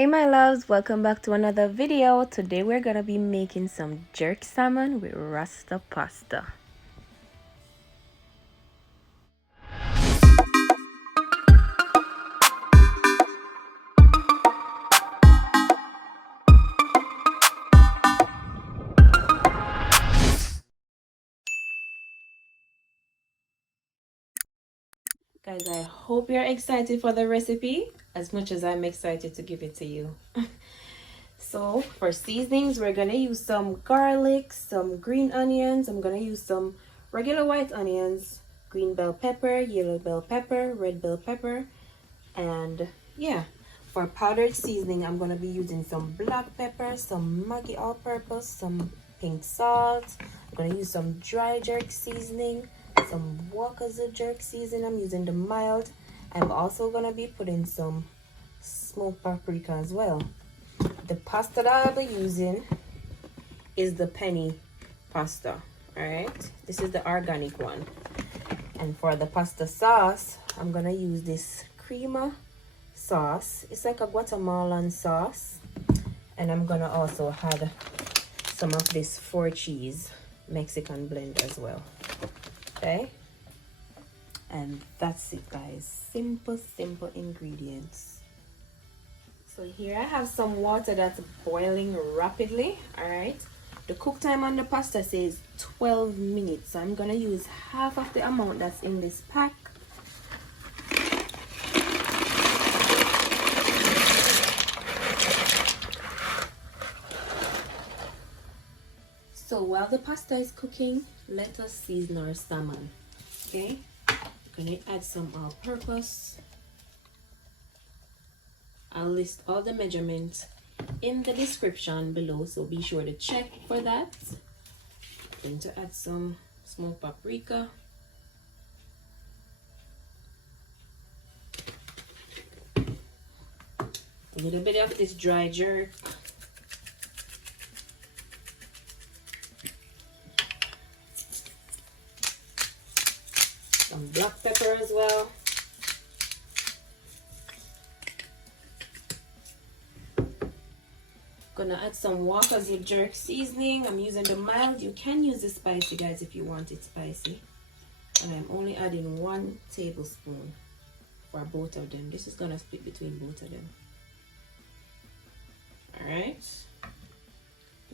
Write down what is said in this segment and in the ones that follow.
Hey my loves, welcome back to another video. Today we're gonna be making some jerk salmon with Rasta pasta. Guys, I hope you're excited for the recipe as much as I'm excited to give it to you. So for seasonings, we're gonna use some garlic, some green onions. I'm gonna use some regular white onions, green bell pepper, yellow bell pepper, red bell pepper, and yeah. For powdered seasoning, I'm gonna be using some black pepper, some Maggi all-purpose, some pink salt. I'm gonna use some dry jerk seasoning, some Walker's jerk seasoning. I'm using the mild. I'm also gonna be putting some smoked paprika as well. The pasta that I'll be using is the penne pasta. All right, this is the organic one. And for the pasta sauce, I'm gonna use this creamer sauce. It's like a Guatemalan sauce. And I'm gonna also add some of this 4-cheese Mexican blend as well. Okay, and that's it, guys. Simple ingredients. So here I have some water that's boiling rapidly. All right, the cook time on the pasta says 12 minutes, so I'm gonna use half of the amount that's in this pack. So while the pasta is cooking, let us season our salmon. Okay, I'm gonna add some all-purpose. I'll list all the measurements in the description below, so be sure to check for that. Going to add some smoked paprika. A little bit of this dry jerk. Some black pepper as well. Gonna add some Walker's jerk seasoning. I'm using the mild. You can use the spicy, guys, if you want it spicy. And I'm only adding 1 tablespoon for both of them. This is gonna split between both of them. All right,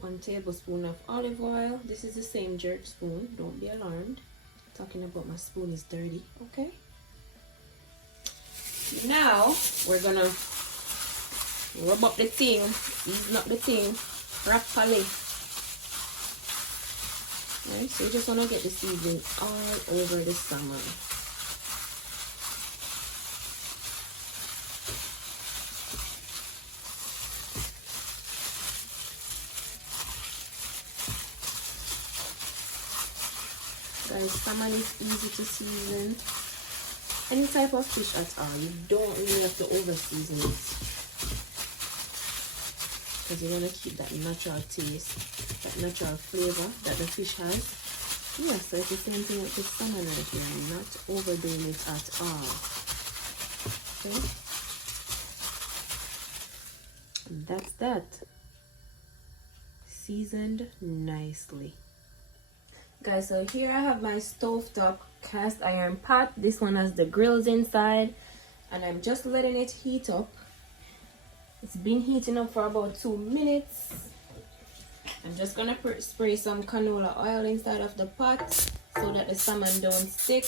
1 tablespoon of olive oil. This is the same jerk spoon, don't be alarmed. Talking about my spoon is dirty. Okay, now we're gonna rub up the thing, season up the thing properly. Alright, so you just want to get the seasoning all over the salmon. Guys, salmon is easy to season. Any type of fish at all, you don't really have to over season it, because you want to keep that natural taste, that natural flavor that the fish has. Yeah, so it's the same thing with the salmon right here. I'm not overdoing it at all. Okay, and that's that. Seasoned nicely. Guys, so here I have my stovetop cast iron pot. This one has the grills inside, and I'm just letting it heat up. It's been heating up for about 2 minutes. I'm just gonna spray some canola oil inside of the pot so that the salmon don't stick.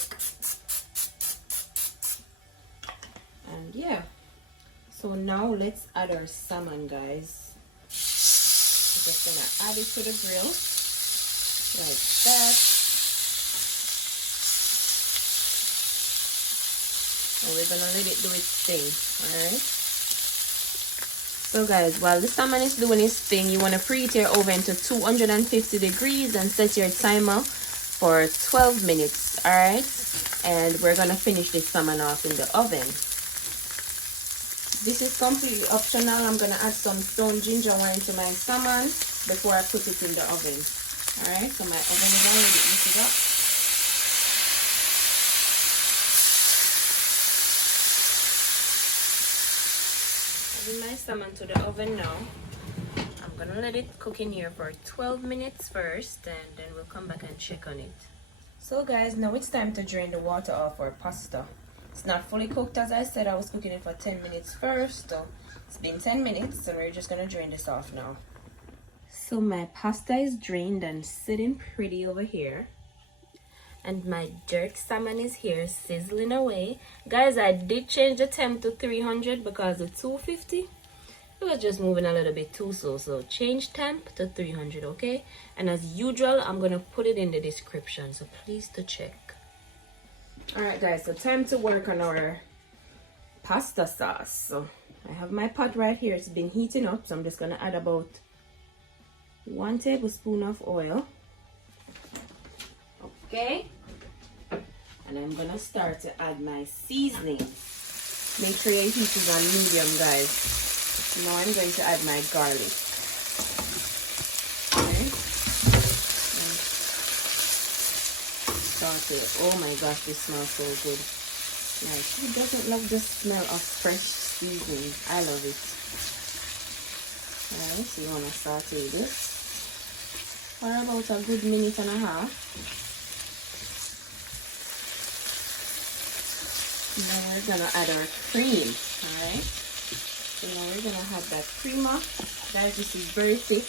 And yeah, so now let's add our salmon, guys. I'm just gonna add it to the grill like that. And we're gonna let it do its thing. All right, so guys, while the salmon is doing its thing, you want to preheat your oven to 250 degrees and set your timer for 12 minutes. All right, and we're gonna finish this salmon off in the oven. This is completely optional. I'm gonna add some stone ginger wine to my salmon before I put it in the oven. All right, so my oven is already heated up. Adding my salmon to the oven now. I'm gonna let it cook in here for 12 minutes first, and then we'll come back and check on it. So guys, now it's time to drain the water off our pasta. It's not fully cooked, as I said. I was cooking it for 10 minutes first, so it's been 10 minutes, so we're just gonna drain this off now. So my pasta is drained and sitting pretty over here. And my jerk salmon is here sizzling away. Guys, I did change the temp to 300 because the 250, it was just moving a little bit too slow. So change temp to 300, okay? And as usual, I'm gonna put it in the description, so please to check. Alright guys, so time to work on our pasta sauce. So I have my pot right here. It's been heating up, so I'm just gonna add about 1 tablespoon of oil. Okay, and I'm gonna start to add my seasoning. Make sure your heat is on medium, guys. Now I'm going to add my garlic. Okay, saute. Oh my gosh, this smells so good. Like, who doesn't love the smell of fresh seasoning? I love it. Alright, so you wanna saute this for about a good minute and a half. Now we're gonna add our cream. Alright, so now we're gonna have that creamer. Guys, this is very thick,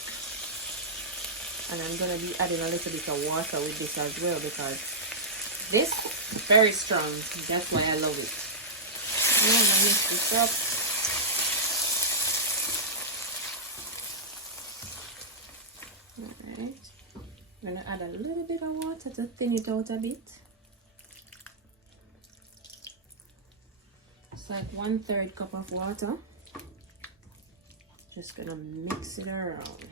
and I'm gonna be adding a little bit of water with this as well, because this is very strong. That's why I love it. I'm gonna mix this up. Alright, I'm gonna add a little bit of water to thin it out a bit. It's like 1/3 cup of water. Just gonna mix it around.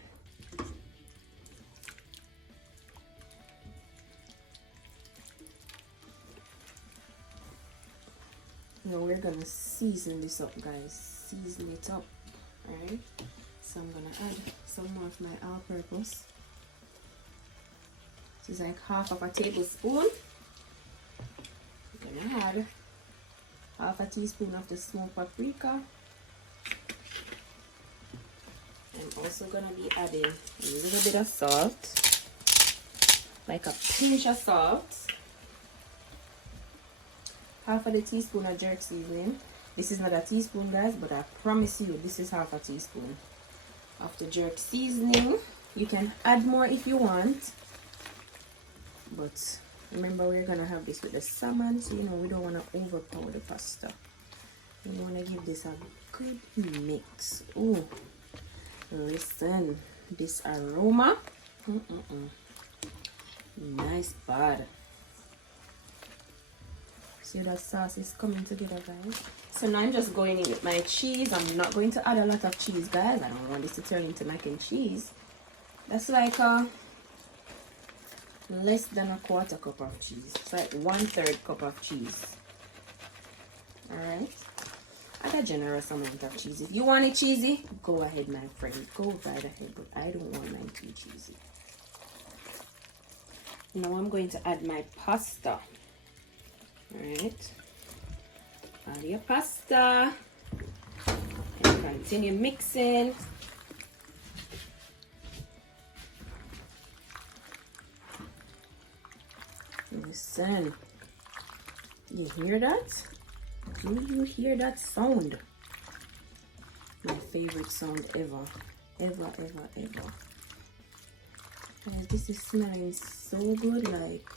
Now we're gonna season this up, guys. Season it up. Alright. So I'm gonna add some more of my all-purpose. This is like 1/2 tablespoon. I'm gonna add 1/2 teaspoon of the smoked paprika. I'm also gonna be adding a little bit of salt, like a pinch of salt. 1/2 teaspoon of jerk seasoning. This is not a teaspoon, guys, but I promise you this is 1/2 teaspoon of the jerk seasoning. You can add more if you want, but remember, we're gonna have this with the salmon, so you know we don't want to overpower the pasta. We want to give this a good mix. Oh, listen, this aroma, nice bad. See, the sauce is coming together, guys. So now I'm just going in with my cheese. I'm not going to add a lot of cheese, guys. I don't want this to turn into mac and cheese. That's like less than 1/4 cup of cheese. It's like 1/3 cup of cheese. Alright, add a generous amount of cheese. If you want it cheesy, go ahead, my friend, go right ahead, but I don't want mine too cheesy. Now I'm going to add my pasta. Alright, add your pasta and continue mixing. Listen, you hear that? Do you hear that sound? My favorite sound ever. Ever. Guys, this is smelling so good. Like,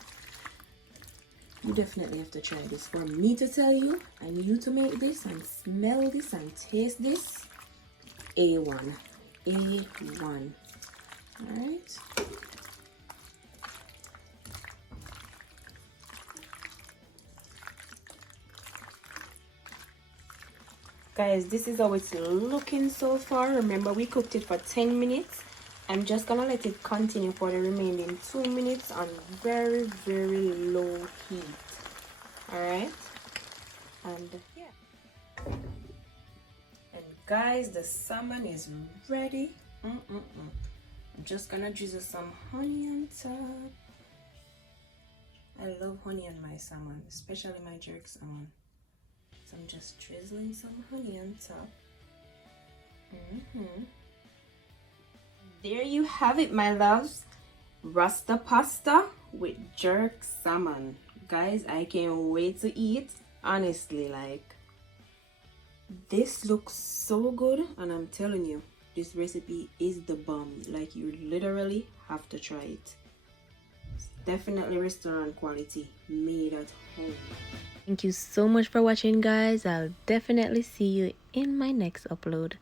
you definitely have to try this. For me to tell you and you to make this and smell this and taste this, A1. Alright. Guys, this is how it's looking so far. Remember, we cooked it for 10 minutes. I'm just gonna let it continue for the remaining 2 minutes on very, very low heat. Alright, and yeah, and guys, the salmon is ready. I'm just gonna drizzle some honey on top. I love honey on my salmon, especially my jerk salmon. So I'm just drizzling some honey on top. There you have it, my loves. Rasta pasta with jerk salmon. Guys, I can't wait to eat. Honestly, like, this looks so good, and I'm telling you, this recipe is the bomb. Like, you literally have to try it. It's definitely restaurant quality, made at home. Thank you so much for watching, guys. I'll definitely see you in my next upload.